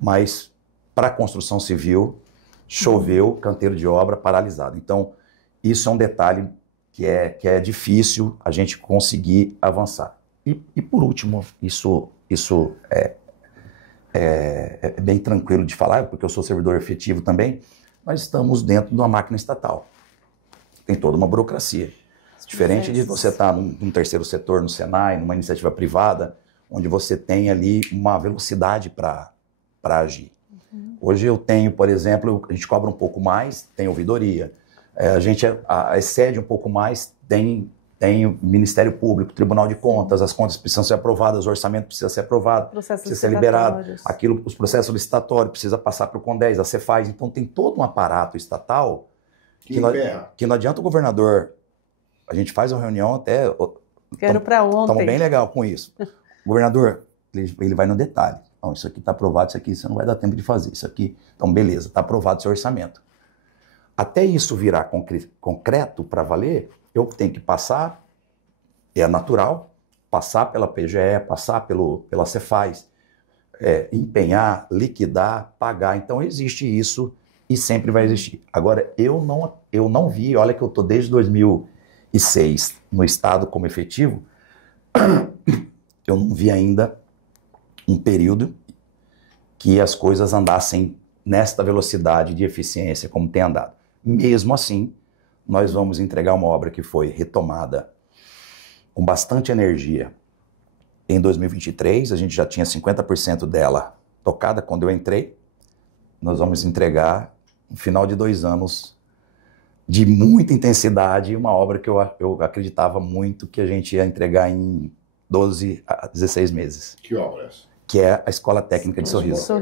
mas para a construção civil, choveu, canteiro de obra paralisado. Então, isso é um detalhe que é difícil a gente conseguir avançar. E por último, isso é bem tranquilo de falar, porque eu sou servidor efetivo também, nós estamos dentro de uma máquina estatal. Tem toda uma burocracia. Diferente de você estar num terceiro setor, no Senai, numa iniciativa privada, onde você tem ali uma velocidade para agir. Hoje eu tenho, por exemplo, a gente cobra um pouco mais, tem ouvidoria. A gente excede um pouco mais, tem tem o Ministério Público, Tribunal de Contas, as contas precisam ser aprovadas, o orçamento precisa ser aprovado, precisa ser liberado, os processos licitatórios precisa passar para o CONDES, a Cefaz. Então tem todo um aparato estatal que não adianta o governador. A gente faz uma reunião até... Quero para ontem. Estamos bem legal com isso. O governador, ele vai no detalhe. Então, isso aqui está aprovado, isso aqui você não vai dar tempo de fazer. Isso aqui, então beleza, está aprovado o seu orçamento. Até isso virar concreto para valer, eu tenho que passar, é natural, passar pela PGE, passar pela Cefaz, empenhar, liquidar, pagar. Então existe isso e sempre vai existir. Agora, eu não vi, olha que eu estou desde 2006 no Estado como efetivo, eu não vi ainda um período que as coisas andassem nesta velocidade de eficiência como tem andado. Mesmo assim, nós vamos entregar uma obra que foi retomada com bastante energia em 2023, a gente já tinha 50% dela tocada quando eu entrei, nós vamos entregar no final de 2 anos de muita intensidade, uma obra que eu acreditava muito que a gente ia entregar em 12 a 16 meses. Que obra é essa? Que é a Escola Técnica de Sorriso.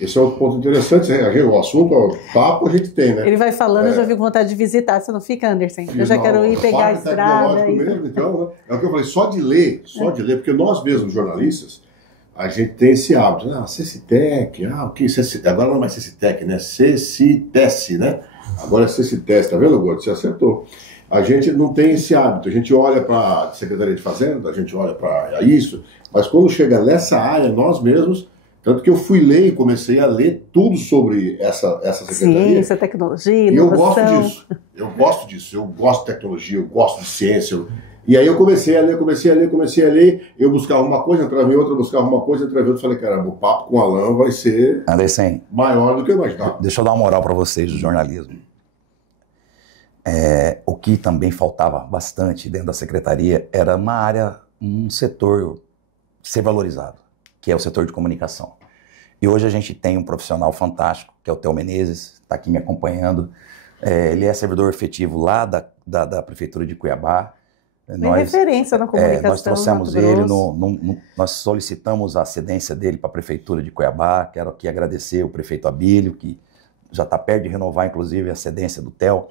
Esse é um ponto interessante, o assunto, o papo a gente tem, né? Ele vai falando, eu já fico com vontade de visitar, você não fica, Anderson? Eu já quero ir pegar a estrada. Mesmo, então, né? É o que eu falei, só de ler, porque nós mesmos, jornalistas, a gente tem esse hábito, CCTEC, o que agora não é mais CCTEC, né? CCTEC, né? Agora é CCTEC, tá vendo, Gordo? Você acertou. A gente não tem esse hábito, a gente olha para a Secretaria de Fazenda, a gente olha para isso, mas quando chega nessa área, nós mesmos, tanto que eu fui ler e comecei a ler tudo sobre essa secretaria. Ciência, tecnologia, inovação. E eu gosto disso, eu gosto de tecnologia, eu gosto de ciência. E aí eu comecei a ler, eu buscava uma coisa, entrava em outra, buscava uma coisa, entrava em outra, falei, caramba, o papo com o Alan vai ser maior do que eu imaginava. Deixa eu dar uma moral para vocês do jornalismo. O que também faltava bastante dentro da secretaria era uma área, um setor ser valorizado, que é o setor de comunicação. E hoje a gente tem um profissional fantástico, que é o Theo Menezes, está aqui me acompanhando. Ele é servidor efetivo lá da Prefeitura de Cuiabá. Referência na comunicação. Nós trouxemos ele, nós solicitamos a cedência dele para a Prefeitura de Cuiabá. Quero aqui agradecer o prefeito Abílio, que já está perto de renovar, inclusive, a cedência do Theo.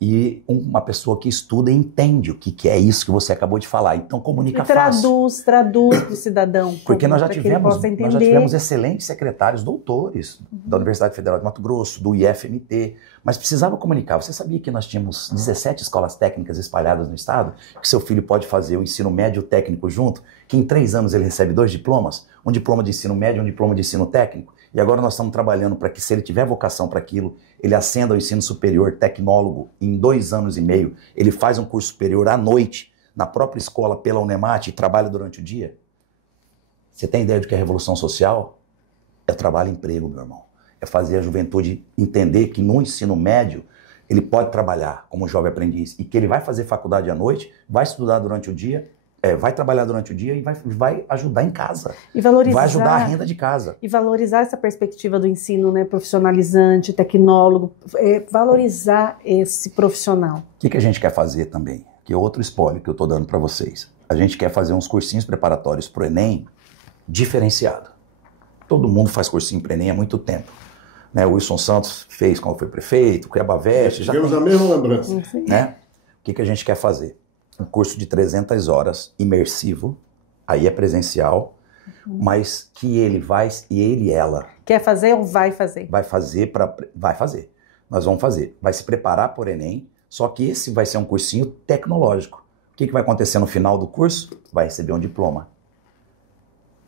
E uma pessoa que estuda e entende o que é isso que você acabou de falar. Então comunica fácil. Traduz para o cidadão. Porque nós já tivemos excelentes secretários, doutores da Universidade Federal de Mato Grosso, do IFMT, mas precisava comunicar. Você sabia que nós tínhamos 17 escolas técnicas espalhadas no estado? Que seu filho pode fazer o ensino médio técnico junto? Que em 3 anos ele recebe 2 diplomas? Um diploma de ensino médio e um diploma de ensino técnico? E agora nós estamos trabalhando para que, se ele tiver vocação para aquilo, ele ascenda ao ensino superior tecnólogo em 2 anos e meio. Ele faz um curso superior à noite, na própria escola, pela Unemate, e trabalha durante o dia. Você tem ideia do que é revolução social? É trabalho e emprego, meu irmão. É fazer a juventude entender que no ensino médio ele pode trabalhar como jovem aprendiz e que ele vai fazer faculdade à noite, vai estudar durante o dia, vai trabalhar durante o dia e vai ajudar em casa. E valorizar, vai ajudar a renda de casa. E valorizar essa perspectiva do ensino, né, profissionalizante, tecnólogo, valorizar esse profissional. O que a gente quer fazer também? Que é outro spoiler que eu estou dando para vocês. A gente quer fazer uns cursinhos preparatórios para o Enem diferenciado. Todo mundo faz cursinho para o Enem há muito tempo. Né? O Wilson Santos fez quando foi prefeito, o Cuiabá Veste. Tivemos a mesma lembrança. Né? O que a gente quer fazer? Um curso de 300 horas, imersivo, aí é presencial, mas que ele vai, e ela... Quer fazer ou vai fazer? Vai fazer. Nós vamos fazer. Vai se preparar por Enem, só que esse vai ser um cursinho tecnológico. O que vai acontecer no final do curso? Vai receber um diploma.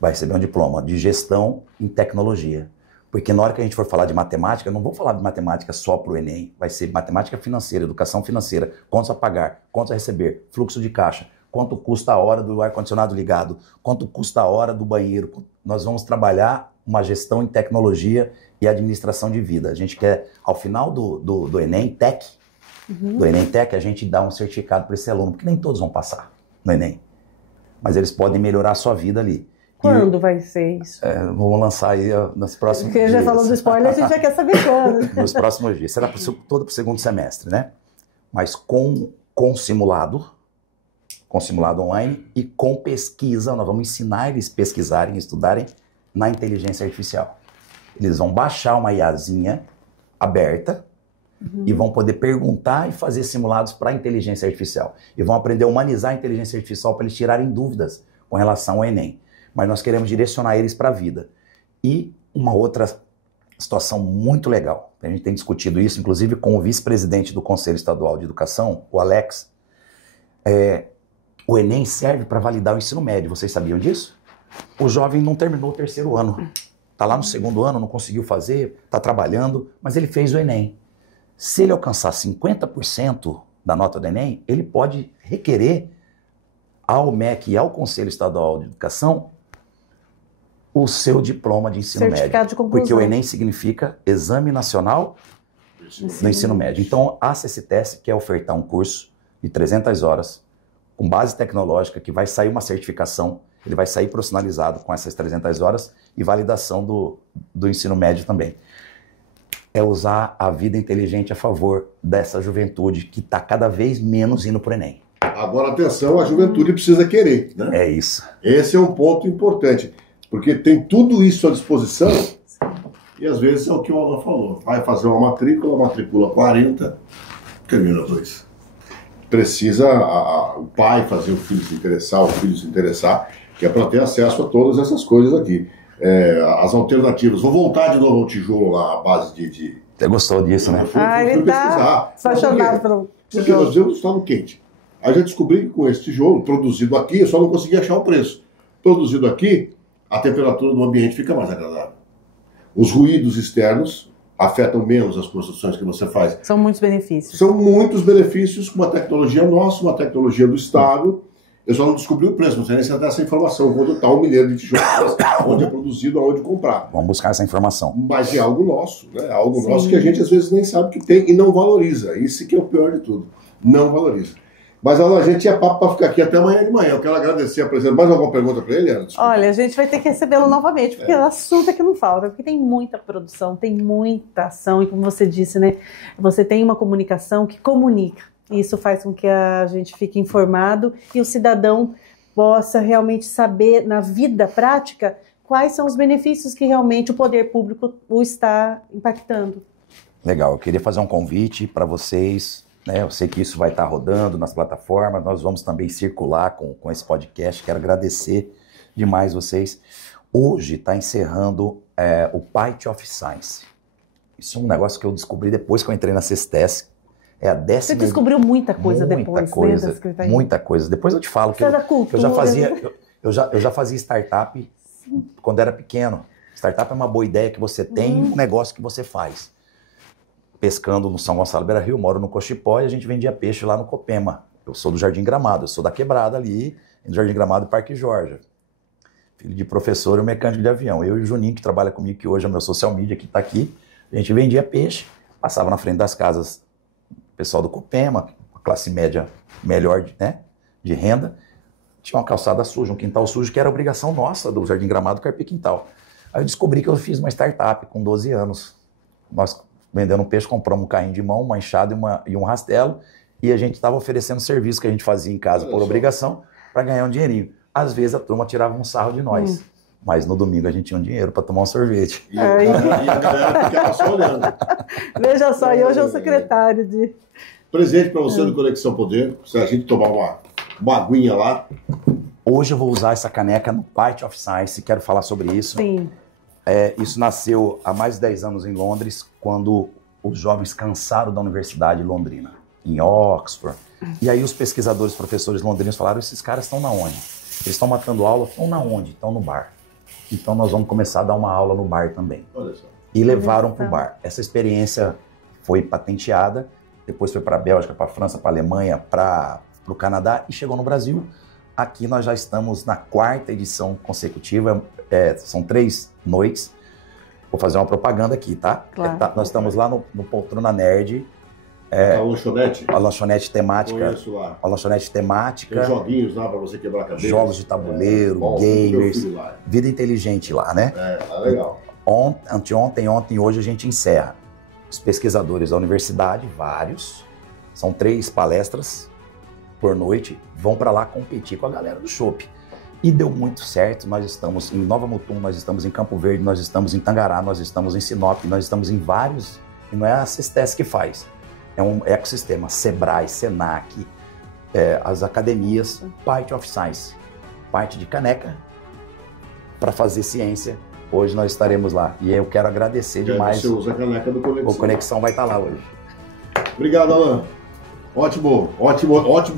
Vai receber um diploma de gestão em tecnologia. Porque na hora que a gente for falar de matemática, não vou falar de matemática só para o Enem, vai ser matemática financeira, educação financeira, contas a pagar, contas a receber, fluxo de caixa, quanto custa a hora do ar-condicionado ligado, quanto custa a hora do banheiro. Nós vamos trabalhar uma gestão em tecnologia e administração de vida. A gente quer, ao final do Enem Tech, do Enem Tech, a gente dá um certificado para esse aluno, porque nem todos vão passar no Enem, mas eles podem melhorar a sua vida ali. Quando vai ser isso? Vamos lançar aí nos próximos dias. Porque já falou do spoiler, a gente já quer saber quando. Nos próximos dias. Será todo para o 2º semestre, né? Mas com com simulado online e com pesquisa. Nós vamos ensinar eles a pesquisarem, estudarem na inteligência artificial. Eles vão baixar uma IAzinha aberta e vão poder perguntar e fazer simulados para a inteligência artificial. E vão aprender a humanizar a inteligência artificial para eles tirarem dúvidas com relação ao Enem. Mas nós queremos direcionar eles para a vida. E uma outra situação muito legal, a gente tem discutido isso, inclusive com o vice-presidente do Conselho Estadual de Educação, o Alex. O Enem serve para validar o ensino médio, vocês sabiam disso? O jovem não terminou o 3º ano, está lá no 2º ano, não conseguiu fazer, está trabalhando, mas ele fez o Enem. Se ele alcançar 50% da nota do Enem, ele pode requerer ao MEC e ao Conselho Estadual de Educação o seu diploma de ensino médio. De conclusão. Porque o Enem significa Exame Nacional do Ensino Médio. Então, a CCTS quer ofertar um curso de 300 horas com base tecnológica, que vai sair uma certificação, ele vai sair profissionalizado com essas 300 horas e validação do ensino médio também. É usar a vida inteligente a favor dessa juventude que está cada vez menos indo para o Enem. Agora, atenção, a juventude precisa querer, né? É isso. Esse é um ponto importante, porque tem tudo isso à disposição e às vezes é o que o Alan falou. Vai fazer uma matrícula, matricula 40, termina 2. Precisa o pai fazer o filho se interessar, que é para ter acesso a todas essas coisas aqui. As alternativas. Vou voltar de novo ao tijolo lá, a base de... Você gostou disso, né? Ele está apaixonado pelo tijolo. Porque nós vivemos no estado quente. Aí já descobri que com esse tijolo, produzido aqui, eu só não consegui achar o preço. Produzido aqui, a temperatura do ambiente fica mais agradável. Os ruídos externos afetam menos as construções que você faz. São muitos benefícios. São muitos benefícios com uma tecnologia nossa, uma tecnologia do Estado. Eu só não descobri o preço, não sei nem se é dessa informação, quando está 1 milhão de tijolos, onde é produzido, aonde comprar. Vamos buscar essa informação. Mas é algo nosso, né? Algo nosso que a gente às vezes nem sabe que tem e não valoriza. Isso que é o pior de tudo. Não valoriza. Mas a gente tinha papo para ficar aqui até amanhã de manhã. Eu quero agradecer a presença. Mais alguma pergunta para ele, Ana? Olha, a gente vai ter que recebê-lo novamente, porque o assunto é que não falta, porque tem muita produção, tem muita ação, e como você disse, né? Você tem uma comunicação que comunica. Isso faz com que a gente fique informado e o cidadão possa realmente saber, na vida prática, quais são os benefícios que realmente o poder público o está impactando. Legal, eu queria fazer um convite para vocês. Eu sei que isso vai estar rodando nas plataformas, nós vamos também circular com esse podcast. Quero agradecer demais vocês. Hoje está encerrando o PIT of Science. Isso é um negócio que eu descobri depois que eu entrei na CCTS. É a 10ª... Você descobriu muita coisa depois, né, da secretaria? Muita coisa. Depois eu te falo que eu já fazia startup quando era pequeno. Startup é uma boa ideia que você tem, um negócio que você faz. Pescando no São Gonçalo Beira-Rio, moro no Cochipó e a gente vendia peixe lá no Copema. Eu sou do Jardim Gramado, eu sou da quebrada ali, no Jardim Gramado e Parque Georgia. Filho de professor e mecânico de avião. Eu e o Juninho, que trabalha comigo, que hoje é meu social media, que está aqui, a gente vendia peixe, passava na frente das casas, o pessoal do Copema, classe média melhor de renda, tinha uma calçada suja, um quintal sujo, que era obrigação nossa do Jardim Gramado carpir quintal. Aí eu descobri que eu fiz uma startup com 12 anos. Nós vendendo um peixe, compramos um carrinho de mão, uma enxada e um rastelo, e a gente estava oferecendo serviço que a gente fazia em casa por obrigação para ganhar um dinheirinho. Às vezes a turma tirava um sarro de nós, mas no domingo a gente tinha um dinheiro para tomar um sorvete. E a galera ficava só olhando. Veja só, e hoje é o secretário de... Presente para você do Conexão Poder, se a gente tomar uma aguinha lá. Hoje eu vou usar essa caneca no PIT of Science, quero falar sobre isso. Sim. Isso nasceu há mais de 10 anos em Londres, quando os jovens cansaram da Universidade de Londrina, em Oxford. E aí os pesquisadores, professores londrinos falaram, esses caras estão na onde? Eles estão matando aula, estão na onde? Estão no bar. Então nós vamos começar a dar uma aula no bar também. Olha só. E levaram para o bar. Essa experiência foi patenteada, depois foi para a Bélgica, para a França, para a Alemanha, para o Canadá e chegou no Brasil. Aqui nós já estamos na 4ª edição consecutiva, são 3 noites. Vou fazer uma propaganda aqui, tá? Claro. Nós estamos lá no Poltrona Nerd. A lanchonete? A lanchonete temática. Conheço lá. A lanchonete temática. Tem joguinhos lá para você quebrar a cabeça. Jogos de tabuleiro, gamers. Vida inteligente lá, né? Tá legal. Ontem e hoje a gente encerra. Os pesquisadores da universidade, vários. São 3 palestras. por noite, vão para lá competir com a galera do chopp. E deu muito certo, nós estamos em Nova Mutum, nós estamos em Campo Verde, nós estamos em Tangará, nós estamos em Sinop, nós estamos em vários, e não é a Sistesc que faz, é um ecossistema, Sebrae, Senac, as academias, parte of Science, parte de caneca, para fazer ciência. Hoje nós estaremos lá, e eu quero agradecer demais. Você usa a caneca do Conexão. O Conexão vai estar lá hoje. Obrigado, Alan. Ótimo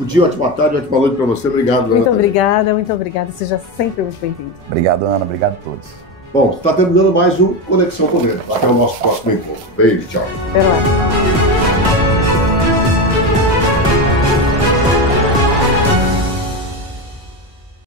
dia, ótima tarde, ótima noite para você. Obrigado, Ana. Muito obrigada. Seja sempre muito bem-vindo. Obrigado, Ana. Obrigado a todos. Bom, está terminando mais um Conexão com Medo. Até o nosso próximo encontro. Beijo, tchau. Até lá.